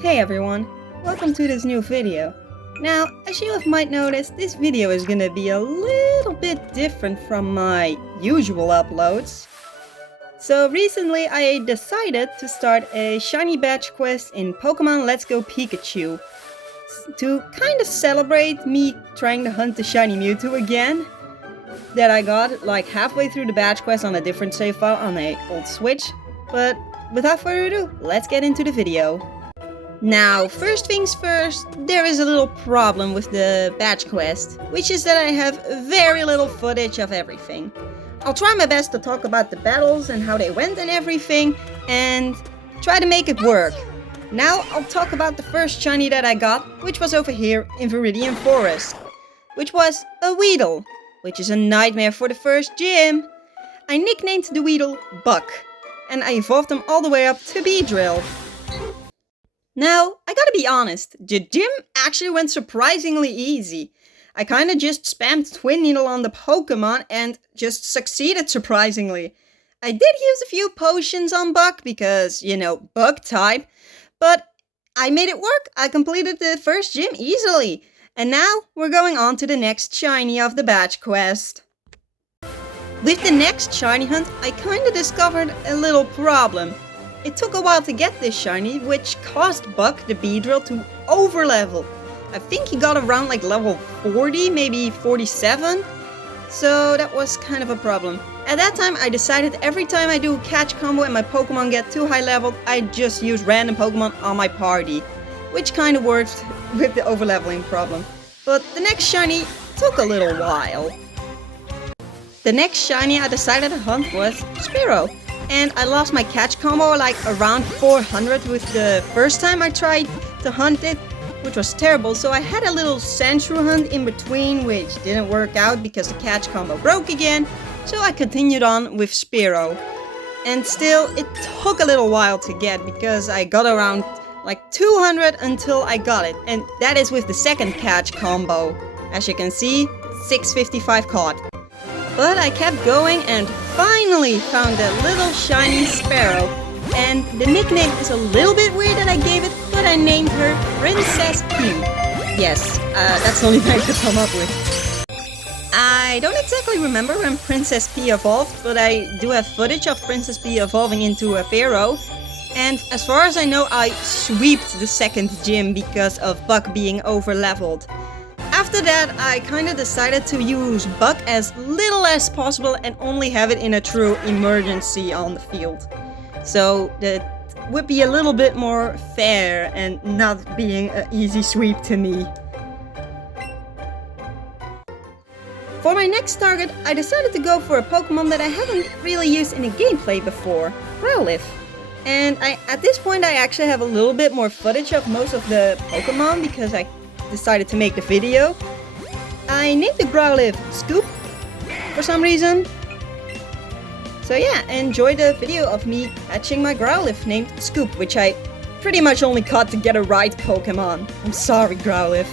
Hey everyone, welcome to this new video. Now, as you might notice, this video is gonna be a little bit different from my usual uploads. So recently I decided to start a shiny badge quest in Pokémon Let's Go Pikachu to kind of celebrate me trying to hunt the shiny Mewtwo again that I got like halfway through the badge quest on a different save file on a old Switch. But without further ado, let's get into the video. Now, first things first, there is a little problem with the badge quest, which is that I have very little footage of everything. I'll try my best to talk about the battles and how they went and everything, and try to make it work. Now, I'll talk about the first shiny that I got, which was over here in Viridian Forest, which was a Weedle, which is a nightmare for the first gym. I nicknamed the Weedle Buck, and I evolved him all the way up to Beedrill. Now, I gotta be honest, the gym actually went surprisingly easy. I kinda just spammed Twin Needle on the Pokemon and just succeeded surprisingly. I did use a few potions on Buck because, you know, Bug type, but I made it work. I completed the first gym easily. And now, we're going on to the next shiny of the badge quest. With the next shiny hunt, I kinda discovered a little problem. It took a while to get this shiny, which caused Buck the Beedrill to overlevel. I think he got around like level 40, maybe 47. So that was kind of a problem. At that time I decided every time I do a catch combo and my Pokemon get too high leveled, I just use random Pokemon on my party. Which kind of worked with the overleveling problem. But the next shiny took a little while. The next shiny I decided to hunt was Spearow. And I lost my catch combo like around 400 with the first time I tried to hunt it, which was terrible. So I had a little Sandshrew hunt in between, which didn't work out because the catch combo broke again. So I continued on with Spearow. And still, it took a little while to get because I got around like 200 until I got it. And that is with the second catch combo. As you can see, 655 caught. But I kept going and finally found a little shiny Sparrow. And the nickname is a little bit weird that I gave it, but I named her Princess P. Yes, that's the only thing I could come up with. I don't exactly remember when Princess P evolved, but I do have footage of Princess P evolving into a Pharaoh. And as far as I know, I sweeped the second gym because of Buck being over-leveled. After that, I kinda decided to use Buck as little as possible and only have it in a true emergency on the field. So that would be a little bit more fair and not being an easy sweep to me. For my next target, I decided to go for a Pokemon that I haven't really used in a gameplay before, Growlithe. And at this point I actually have a little bit more footage of most of the Pokemon because I decided to make the video. I named the Growlithe Scoop for some reason. So yeah, enjoy the video of me catching my Growlithe named Scoop, which I pretty much only caught to get a right Pokemon. I'm sorry, Growlithe.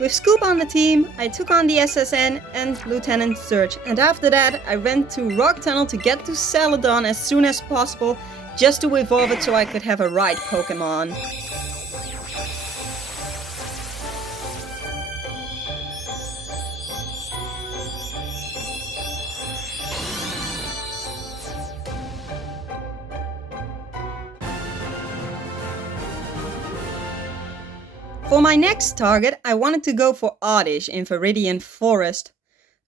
With Scoop on the team, I took on the SSN and Lieutenant Surge, and after that I went to Rock Tunnel to get to Celadon as soon as possible, just to evolve it so I could have a right Pokemon. For my next target, I wanted to go for Oddish in Viridian Forest,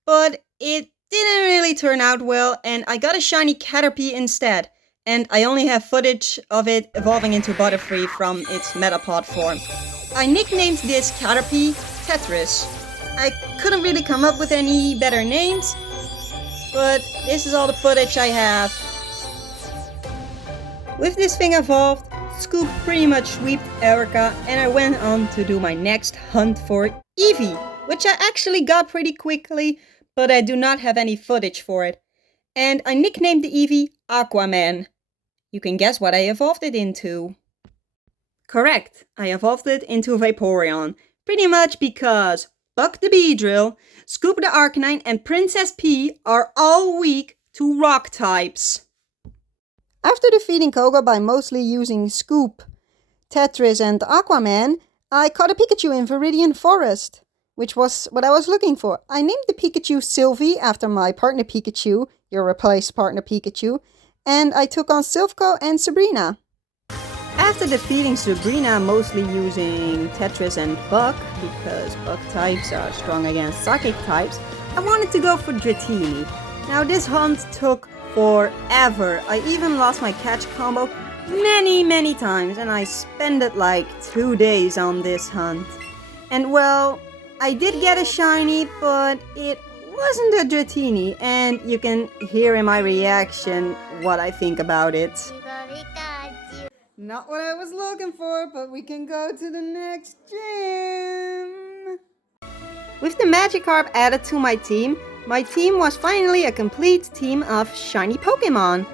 but it didn't really turn out well and I got a shiny Caterpie instead, and I only have footage of it evolving into Butterfree from its Metapod form. I nicknamed this Caterpie Tetris. I couldn't really come up with any better names, but this is all the footage I have. With this thing evolved, Scoop pretty much sweeped Erica, and I went on to do my next hunt for Eevee, which I actually got pretty quickly, but I do not have any footage for it. And I nicknamed the Eevee Aquaman. You can guess what I evolved it into. Correct, I evolved it into Vaporeon. Pretty much because Buck the Beedrill, Scoop the Arcanine, and Princess P are all weak to rock types. After defeating Koga by mostly using Scoop, Tetris, and Aquaman, I caught a Pikachu in Viridian Forest, which was what I was looking for. I named the Pikachu Sylvie after my partner Pikachu, your replaced partner Pikachu, and I took on Silphco and Sabrina. After defeating Sabrina mostly using Tetris and Buck, because Buck types are strong against Psychic types, I wanted to go for Dratini. Now this hunt took forever. I even lost my catch combo many times, and I spent like 2 days on this hunt. And well, I did get a shiny, but it wasn't a Dratini, and you can hear in my reaction what I think about it. Not what I was looking for, but we can go to the next gym. With the Magikarp added to my team was finally a complete team of shiny Pokemon.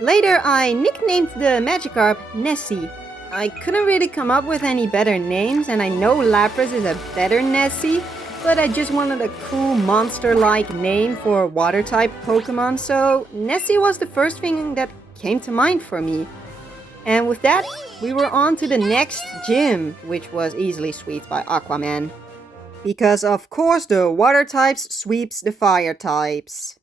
Later, I nicknamed the Magikarp Nessie. I couldn't really come up with any better names, and I know Lapras is a better Nessie, but I just wanted a cool monster-like name for water-type Pokemon, so Nessie was the first thing that came to mind for me. And with that, we were on to the next gym, which was easily swept by Aquaman. Because of course the water types sweeps the fire types.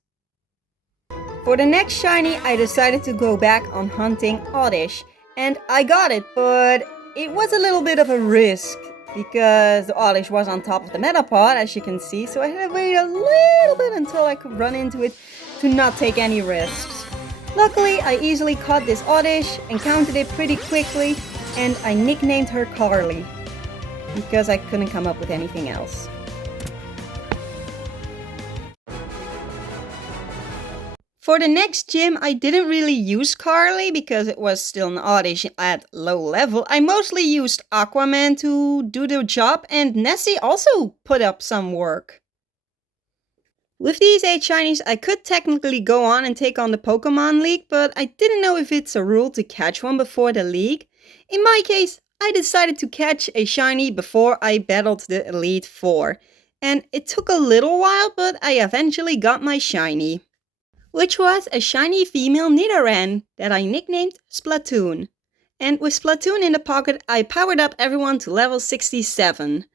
For the next shiny, I decided to go back on hunting Oddish. And I got it, but it was a little bit of a risk. Because the Oddish was on top of the Metapod, as you can see, so I had to wait a little bit until I could run into it to not take any risks. Luckily, I easily caught this Oddish, encountered it pretty quickly, and I nicknamed her Carly, because I couldn't come up with anything else. For the next gym, I didn't really use Carly because it was still an Oddish at low level. I mostly used Aquaman to do the job, and Nessie also put up some work. With these 8 shinies, I could technically go on and take on the Pokemon League, but I didn't know if it's a rule to catch one before the league. In my case, I decided to catch a shiny before I battled the Elite Four. And it took a little while, but I eventually got my shiny. Which was a shiny female Nidoran that I nicknamed Splatoon. And with Splatoon in the pocket, I powered up everyone to level 67.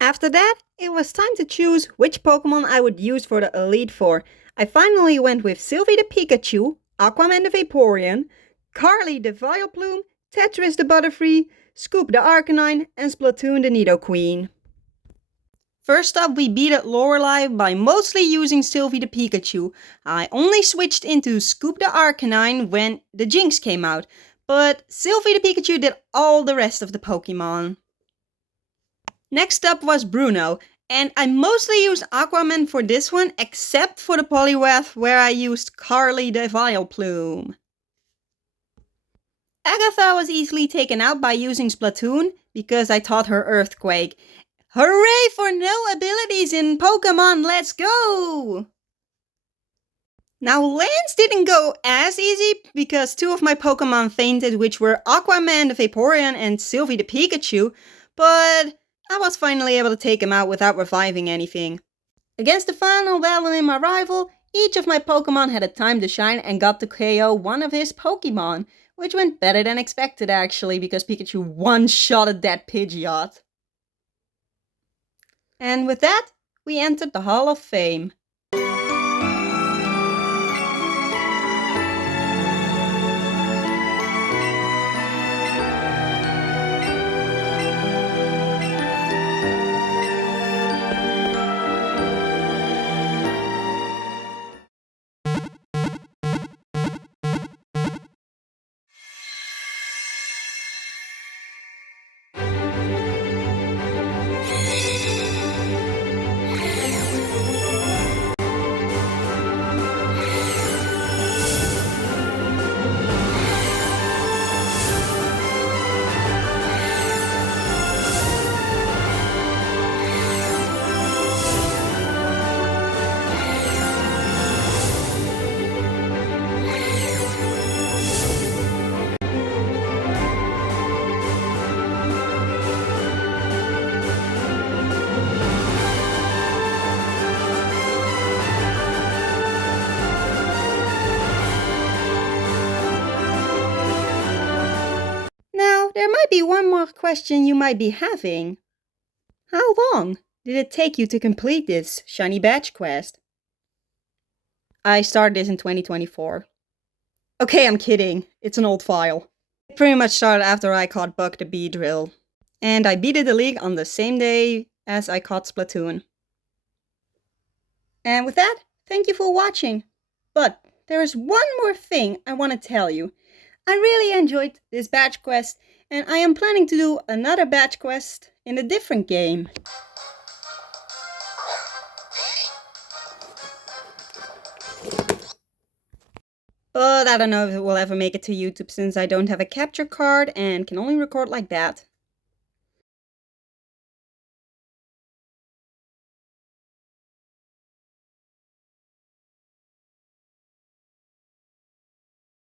After that, it was time to choose which Pokemon I would use for the Elite Four. I finally went with Sylvie the Pikachu, Aquaman the Vaporeon, Carly the Vileplume, Tetris the Butterfree, Scoop the Arcanine, and Splatoon the Nidoqueen. First up, we beat Lorelei by mostly using Sylvie the Pikachu. I only switched into Scoop the Arcanine when the Jinx came out, but Sylvie the Pikachu did all the rest of the Pokemon. Next up was Bruno, and I mostly used Aquaman for this one, except for the Poliwrath where I used Carly the Vileplume. Agatha was easily taken out by using Splatoon, because I taught her Earthquake. Hooray for no abilities in Pokémon, let's go! Now Lance didn't go as easy, because 2 of my Pokémon fainted, which were Aquaman the Vaporeon and Sylvie the Pikachu, but I was finally able to take him out without reviving anything. Against the final battle in my rival, each of my Pokémon had a time to shine and got to KO one of his Pokémon, which went better than expected actually, because Pikachu one-shotted that Pidgeot. And with that, we entered the Hall of Fame. be one more question you might be having. How long did it take you to complete this shiny badge quest? I started this in 2024. Okay, I'm kidding. It's an old file. It pretty much started after I caught Buck the Beedrill. And I beat the league on the same day as I caught Splatoon. And with that, thank you for watching. But there is one more thing I want to tell you. I really enjoyed this badge quest, and I am planning to do another badge quest in a different game. But I don't know if it will ever make it to YouTube since I don't have a capture card and can only record like that.